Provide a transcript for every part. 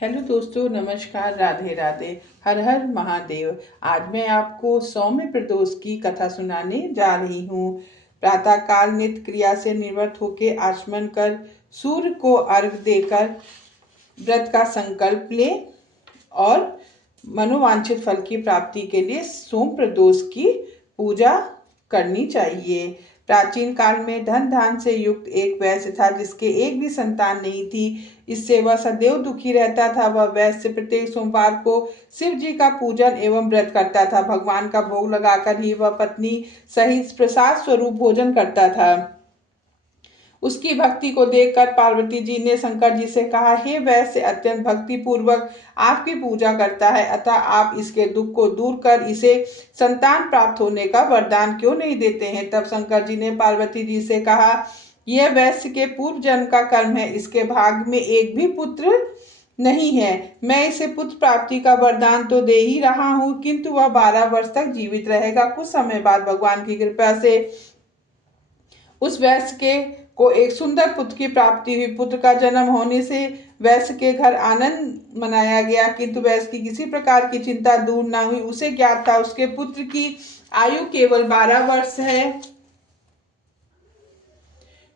Hello दोस्तों, नमस्कार, राधे राधे, हर हर महादेव। आज मैं आपको सौम्य प्रदोष की कथा सुनाने जा रही हूँ। प्रातःकाल नित्य क्रिया से निवृत्त होकर आचमन कर सूर्य को अर्घ देकर व्रत का संकल्प ले और मनोवांछित फल की प्राप्ति के लिए सोम प्रदोष की पूजा करनी चाहिए। प्राचीन काल में धन धान से युक्त एक वैश्य था जिसके एक भी संतान नहीं थी। इससे वह सदैव दुखी रहता था। वह वैश्य प्रत्येक सोमवार को शिव जी का पूजन एवं व्रत करता था। भगवान का भोग लगाकर ही वह पत्नी सहित प्रसाद स्वरूप भोजन करता था। उसकी भक्ति को देखकर पार्वती जी ने शंकर जी से कहा, हे वैश्य अत्यंत भक्ति पूर्वक आपकी पूजा करता है, अतः आप इसके दुख को दूर कर इसे संतान प्राप्त होने का वरदान क्यों नहीं देते हैं। तब शंकर जी ने पार्वती जी से कहा, यह वैश्य के पूर्व जन्म का कर्म है, इसके भाग में एक भी पुत्र नहीं है। मैं इसे पुत्र प्राप्ति का वरदान तो दे ही रहा हूँ, किंतु वह 12 वर्ष तक जीवित रहेगा। कुछ समय बाद भगवान की कृपा से उस वैश्य के को एक सुंदर पुत्र की प्राप्ति हुई। पुत्र का जन्म होने से वैश्य के घर आनंद मनाया गया, किंतु वैश्य की किसी प्रकार की चिंता दूर न हुई। उसे ज्ञात था उसके पुत्र की आयु केवल 12 वर्ष है,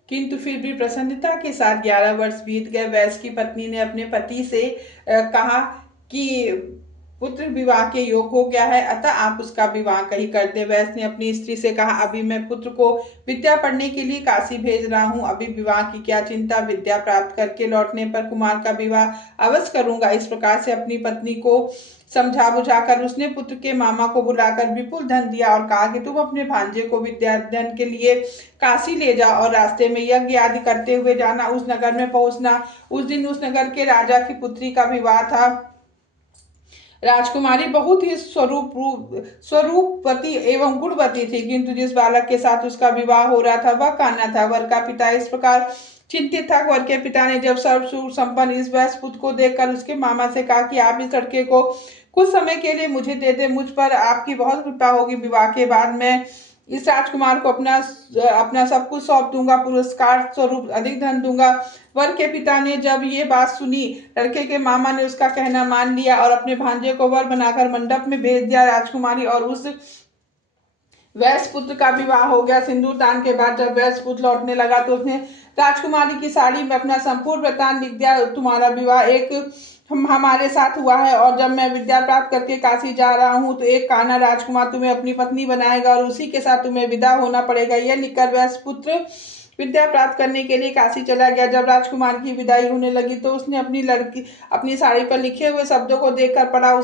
किंतु फिर भी प्रसन्नता के साथ 11 वर्ष बीत गए। वैश्य की पत्नी ने अपने पति से कहा कि पुत्र विवाह के योग हो गया है, अतः आप उसका विवाह कहीं कर दे। वैश्य ने अपनी स्त्री से कहा, अभी मैं पुत्र को विद्या पढ़ने के लिए काशी भेज रहा हूँ, अभी विवाह की क्या चिंता, विद्या प्राप्त करके लौटने पर कुमार का विवाह अवश्य करूंगा। इस प्रकार से अपनी पत्नी को समझा बुझाकर उसने पुत्र के मामा को बुलाकर विपुल धन दिया और कहा कि तुम अपने भांजे को विद्याध्ययन के लिए काशी ले जाओ और रास्ते में यज्ञ आदि करते हुए जाना, उस नगर में पहुंचना। उस दिन उस नगर के राजा की पुत्री का विवाह था। राजकुमारी बहुत ही स्वरूपवती एवं गुणवती थी, किंतु जिस बालक के साथ उसका विवाह हो रहा था वह कान्हा था। वर का पिता इस प्रकार चिंतित था। वर के पिता ने जब सर्व सुख संपन्न इस वैश्य पुत्र को देखकर उसके मामा से कहा कि आप इस लड़के को कुछ समय के लिए मुझे दे दे, मुझ पर आपकी बहुत कृपा होगी। विवाह के बाद मैं इस राजकुमार को अपना अपना सब कुछ सौंप दूंगा, पुरस्कार स्वरूप अधिक धन दूंगा। वर के पिता ने जब ये बात सुनी, लड़के के मामा ने उसका कहना मान लिया और अपने भांजे को वर बनाकर मंडप में भेज दिया। राजकुमारी और उस वैश्य पुत्र का विवाह हो गया। सिंदूर दान के बाद जब वैश्य पुत्र लौटने लगा तो उसने राजकुमारी की साड़ी में अपना संपूर्ण वृत्तांत लिख दिया। तुम्हारा विवाह एक हमारे साथ हुआ है और जब मैं विद्या प्राप्त करके काशी जा रहा हूँ तो एक कान्हा राजकुमार तुम्हें अपनी पत्नी बनाएगा और उसी के साथ तुम्हें विदा होना पड़ेगा। यह लिखकर वैश्य पुत्र विद्या प्राप्त करने के लिए काशी चला गया। जब राजकुमार की विदाई होने लगी तो उसने अपनी साड़ी पर लिखे हुए शब्दों को देखकर पढ़ा और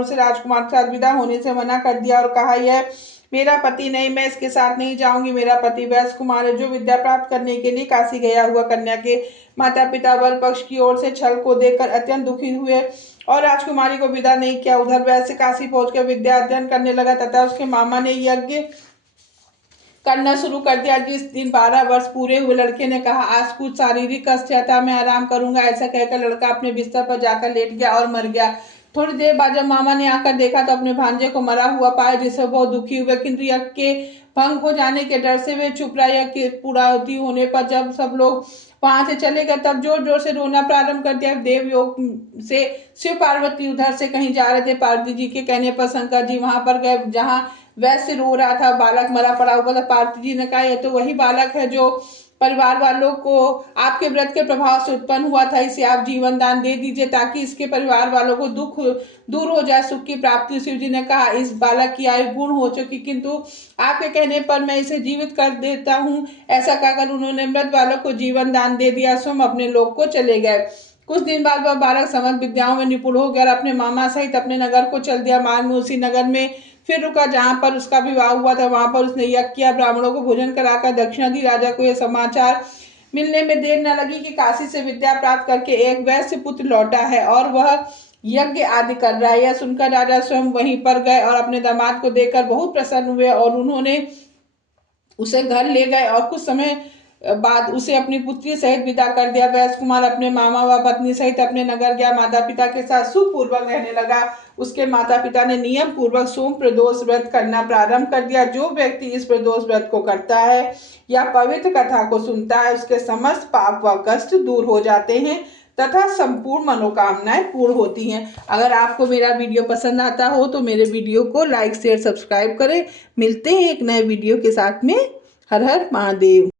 उसे राजकुमार के साथ विदा होने से मना कर दिया और कहा, यह मेरा पति नहीं, मैं इसके साथ नहीं जाऊंगी। मेरा पति वैश्य कुमार है जो विद्या प्राप्त करने के लिए काशी गया हुआ। कन्या के माता पिता वर पक्ष की ओर से छल को देखकर अत्यंत दुखी हुए और राजकुमारी को विदा नहीं किया। उधर वैश्य काशी पहुंचकर विद्या अध्ययन करने लगा तथा उसके मामा ने यज्ञ करना शुरू कर दिया। जिस दिन 12 वर्ष पूरे हुए लड़के ने कहा, आज कुछ शारीरिक कष्ट था, मैं आराम करूंगा। ऐसा कहकर लड़का अपने बिस्तर पर जाकर लेट गया और मर गया। थोड़ी देर बाद जब मामा ने आकर देखा तो अपने भांजे को मरा हुआ पाया, जिससे बहुत दुखी हुए, किंतु यज्ञ के भंग हो जाने के डर से वे चुप रहे। यज्ञ की पूर्णाहुति होने पर जब सब लोग वहां से चले गए तब जोर जोर से रोना प्रारंभ कर दिया। देवयोग से शिव पार्वती उधर से कहीं जा रहे थे। पार्वती जी के कहने पर शंकर जी वहां पर गए जहां वैश्य रो रहा था, बालक मरा पड़ा हुआ था। पार्वती जी ने कहा, यह तो वही बालक है जो परिवार वालों को आपके व्रत के प्रभाव से उत्पन्न हुआ था, इसे आप जीवन दान दे दीजिए ताकि इसके परिवार वालों को दुख दूर हो जाए, सुख की प्राप्ति। शिव जी ने कहा, इस बालक की आयु पूर्ण हो चुकी, किंतु आपके कहने पर मैं इसे जीवित कर देता हूँ। ऐसा कहकर उन्होंने मृत बालक को जीवन दान दे दिया। स्वयं अपने लोक को चले गए। कुछ दिन बाद वह बालक समस्त विद्याओं में निपुण हो गया और अपने मामा सहित अपने नगर को चल दिया। मार्ग में उसी नगर में फिर रुका जहां पर उसका विवाह हुआ था। वहां पर उसने यज्ञ किया, ब्राह्मणों को भोजन कराकर दक्षिणा दी। राजा को यह समाचार मिलने में देर न लगी कि काशी से विद्या प्राप्त करके एक वैश्य पुत्र लौटा है और वह यज्ञ आदि कर रहा है। यह सुनकर राजा स्वयं वहीं पर गए और अपने दामाद को देखकर बहुत प्रसन्न हुए और उन्होंने उसे घर ले गए और कुछ समय बाद उसे अपनी पुत्री सहित विदा कर दिया। वैश्य कुमार अपने मामा व पत्नी सहित अपने नगर गया, माता पिता के साथ सुखपूर्वक रहने लगा। उसके माता पिता ने नियम पूर्वक सोम प्रदोष व्रत करना प्रारंभ कर दिया। जो व्यक्ति इस प्रदोष व्रत को करता है या पवित्र कथा को सुनता है उसके समस्त पाप व कष्ट दूर हो जाते हैं। तथा संपूर्ण मनोकामनाएं पूर्ण होती हैं। अगर आपको मेरा वीडियो पसंद आता हो तो मेरे वीडियो को लाइक शेयर सब्सक्राइब करें। मिलते हैं एक नए वीडियो के साथ में। हर हर महादेव।